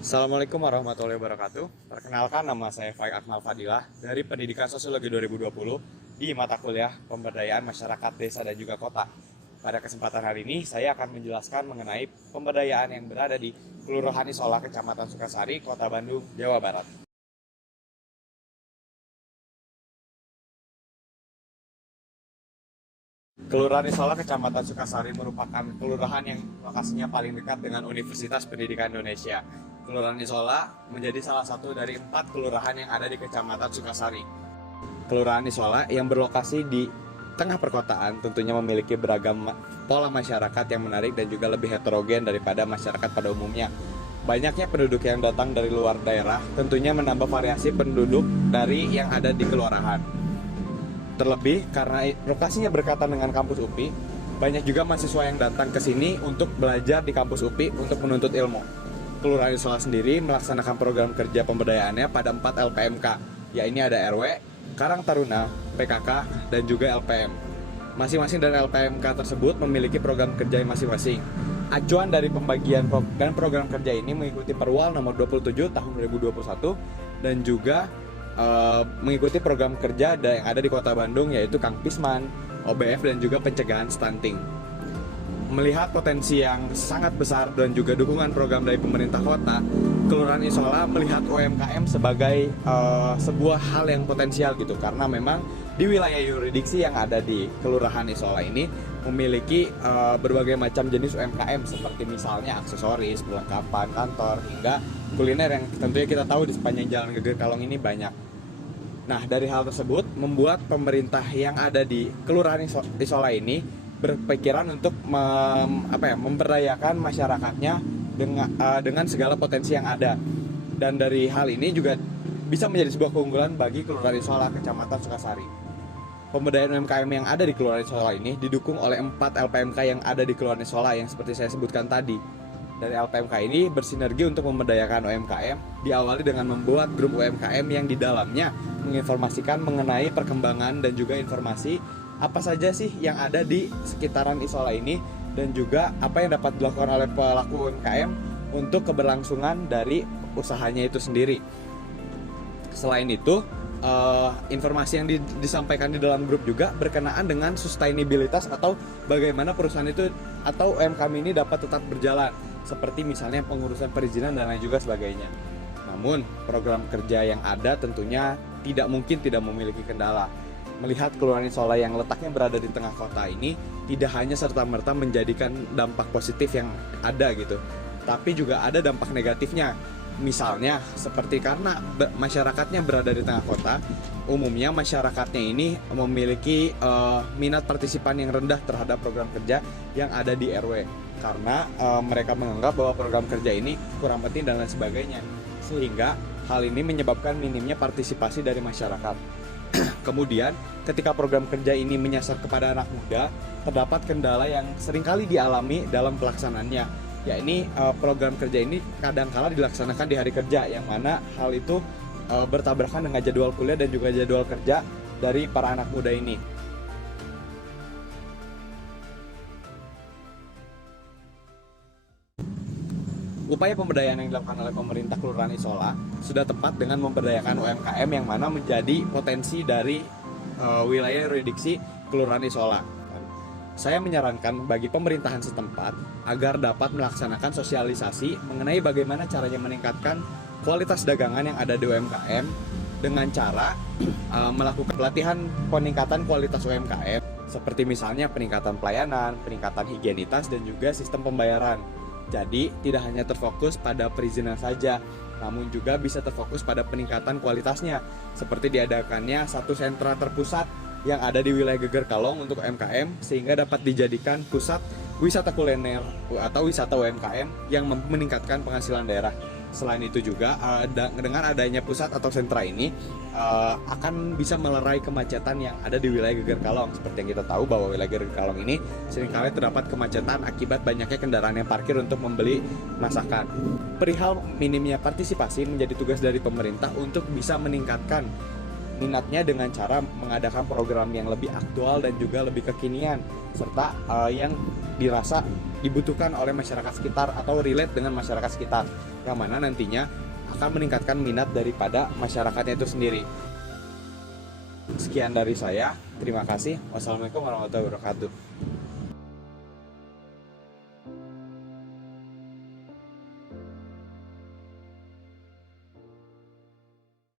Assalamualaikum warahmatullahi wabarakatuh. Perkenalkan, nama saya Faik Akmal Fadilah dari Pendidikan Sosiologi 2020 di mata kuliah Pemberdayaan Masyarakat Desa dan juga Kota. Pada kesempatan hari ini, saya akan menjelaskan mengenai pemberdayaan yang berada di Kelurahan Isola, Kecamatan Sukasari, Kota Bandung, Jawa Barat. Kelurahan Isola, Kecamatan Sukasari merupakan kelurahan yang lokasinya paling dekat dengan Universitas Pendidikan Indonesia. Kelurahan Isola menjadi salah satu dari 4 kelurahan yang ada di Kecamatan Sukasari. Kelurahan Isola yang berlokasi di tengah perkotaan tentunya memiliki beragam pola masyarakat yang menarik dan juga lebih heterogen daripada masyarakat pada umumnya. Banyaknya penduduk yang datang dari luar daerah tentunya menambah variasi penduduk dari yang ada di kelurahan. Terlebih karena lokasinya berdekatan dengan kampus UPI, banyak juga mahasiswa yang datang ke sini untuk belajar di kampus UPI untuk menuntut ilmu. Kelurahan Isola sendiri melaksanakan program kerja pemberdayaannya pada 4 LPMK, yaitu ada RW, Karang Taruna, PKK, dan juga LPM. Masing-masing dari LPMK tersebut memiliki program kerja masing-masing. Acuan dari pembagian dan program kerja ini mengikuti Perwal nomor 27 tahun 2021 dan juga mengikuti program kerja yang ada di Kota Bandung, yaitu Kang Pisman, OBF, dan juga pencegahan stunting. Melihat potensi yang sangat besar dan juga dukungan program dari pemerintah kota, Kelurahan Isola melihat UMKM sebagai sebuah hal yang potensial gitu, karena memang di wilayah yurisdiksi yang ada di Kelurahan Isola ini memiliki berbagai macam jenis UMKM seperti misalnya aksesoris, perlengkapan kantor, hingga kuliner yang tentunya kita tahu di sepanjang Jalan Geger Kalong ini banyak. Nah, dari hal tersebut membuat pemerintah yang ada di Kelurahan Isola ini berpikiran untuk memberdayakan masyarakatnya dengan segala potensi yang ada. Dan dari hal ini juga bisa menjadi sebuah keunggulan bagi Kelurahan Isola, Kecamatan Sukasari. Pemberdayaan UMKM yang ada di Kelurahan Isola ini didukung oleh 4 LPMK yang ada di Kelurahan Isola yang seperti saya sebutkan tadi. Dari LPMK ini bersinergi untuk memberdayakan UMKM, diawali dengan membuat grup UMKM yang di dalamnya menginformasikan mengenai perkembangan dan juga informasi apa saja sih yang ada di sekitaran Isola ini, dan juga apa yang dapat dilakukan oleh pelaku UMKM untuk keberlangsungan dari usahanya itu sendiri. Selain itu, informasi yang disampaikan di dalam grup juga berkenaan dengan sustainabilitas atau bagaimana perusahaan itu atau UMKM ini dapat tetap berjalan, seperti misalnya pengurusan perizinan dan lain juga sebagainya. Namun program kerja yang ada tentunya tidak mungkin tidak memiliki kendala. Melihat Kelurahan Isola yang letaknya berada di tengah kota ini tidak hanya serta-merta menjadikan dampak positif yang ada gitu, tapi juga ada dampak negatifnya. Misalnya seperti karena masyarakatnya berada di tengah kota, umumnya masyarakatnya ini memiliki minat partisipan yang rendah terhadap program kerja yang ada di RW, karena mereka menganggap bahwa program kerja ini kurang penting dan lain sebagainya, sehingga hal ini menyebabkan minimnya partisipasi dari masyarakat. Kemudian ketika program kerja ini menyasar kepada anak muda, terdapat kendala yang seringkali dialami dalam pelaksanaannya. Ya, ini program kerja ini kadangkala dilaksanakan di hari kerja, yang mana hal itu bertabrakan dengan jadwal kuliah dan juga jadwal kerja dari para anak muda ini. Upaya pemberdayaan yang dilakukan oleh pemerintah Kelurahan Isola sudah tepat dengan memberdayakan UMKM yang mana menjadi potensi dari wilayah yurisdiksi Kelurahan Isola. Saya menyarankan bagi pemerintahan setempat agar dapat melaksanakan sosialisasi mengenai bagaimana caranya meningkatkan kualitas dagangan yang ada di UMKM dengan cara melakukan pelatihan peningkatan kualitas UMKM, seperti misalnya peningkatan pelayanan, peningkatan higienitas, dan juga sistem pembayaran. Jadi tidak hanya terfokus pada perizinan saja, namun juga bisa terfokus pada peningkatan kualitasnya, seperti diadakannya satu sentra terpusat yang ada di wilayah Geger Kalong untuk UMKM, sehingga dapat dijadikan pusat wisata kuliner atau wisata UMKM yang meningkatkan penghasilan daerah. Selain itu juga dengan adanya pusat atau sentra ini akan bisa melerai kemacetan yang ada di wilayah Geger Kalong. Seperti yang kita tahu bahwa wilayah Geger Kalong ini seringkali terdapat kemacetan akibat banyaknya kendaraan yang parkir untuk membeli masakan. Perihal minimnya partisipasi menjadi tugas dari pemerintah untuk bisa meningkatkan minatnya dengan cara mengadakan program yang lebih aktual dan juga lebih kekinian, serta yang dirasa dibutuhkan oleh masyarakat sekitar atau relate dengan masyarakat sekitar, yang mana nantinya akan meningkatkan minat daripada masyarakatnya itu sendiri. Sekian dari saya, terima kasih. Wassalamualaikum warahmatullahi wabarakatuh.